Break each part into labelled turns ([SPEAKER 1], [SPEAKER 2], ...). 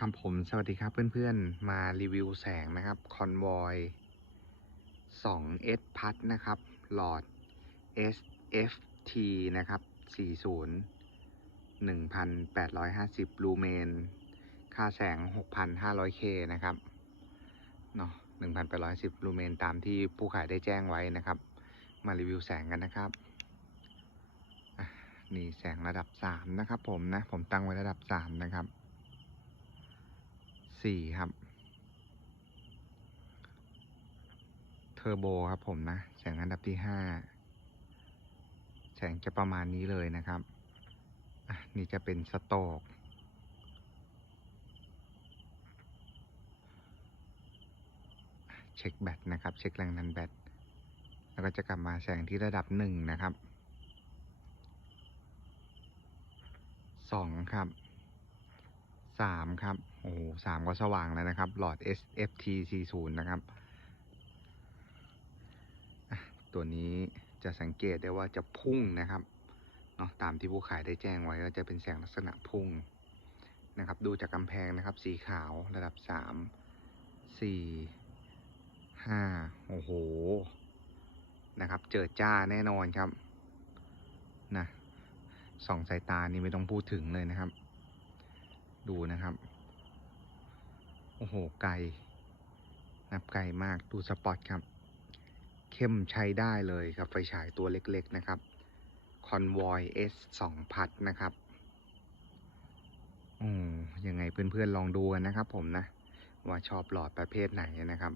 [SPEAKER 1] ครับผมสวัสดีครับเพื่อนๆ มารีวิวแสงนะครับคอนวอย 2S พัทนะครับ หลอด SFT นะครับ 40 1850 ลูเมน ค่าแสง 6,500K นะครับเนาะ1,810 ลูเมนตามที่ผู้ขายได้แจ้งไว้นะครับ มารีวิวแสงกันนะครับนี่แสงระดับ 3 นะครับผมนะ ผมตั้งไว้ระดับ 3 นะครับ สี่ครับ เทอร์โบครับผมนะ แสงอันดับที่ห้าแสงจะประมาณนี้เลยนะครับ นี่จะเป็นสโตกเช็คแบตนะครับ เช็คแรงดันแบต แล้วก็จะกลับมาแสงที่ระดับหนึ่งนะครับสองครับ สามครับ โอ้โหสามก็สว่างแล้วนะครับ หลอด SFT 40นะครับ ตัวนี้จะสังเกตได้ว่าจะพุ่งนะครับ เนาะตามที่ผู้ขายได้แจ้งไว้ก็จะเป็นแสงลักษณะพุ่งนะครับ ดูจากกำแพงนะครับ สีขาวระดับสามสี่ห้าโอ้โห นะครับ เจิดจ้าแน่นอนครับ นะสองสายตานี่ไม่ต้องพูดถึงเลยนะครับ ดูนะครับ โอ้โห ไกลนับไกลมากดูสปอตครับ เข้มใช้ได้เลยครับไฟฉายตัวเล็กๆนะครับ Convoy S 2พัดนะครับโอ้ยังไงเพื่อนๆลองดูกันนะครับผมนะ ว่าชอบหลอดประเภทไหนนะครับ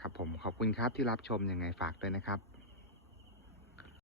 [SPEAKER 1] ครับผมขอบคุณครับที่รับชมยังไงฝากด้วยนะครับ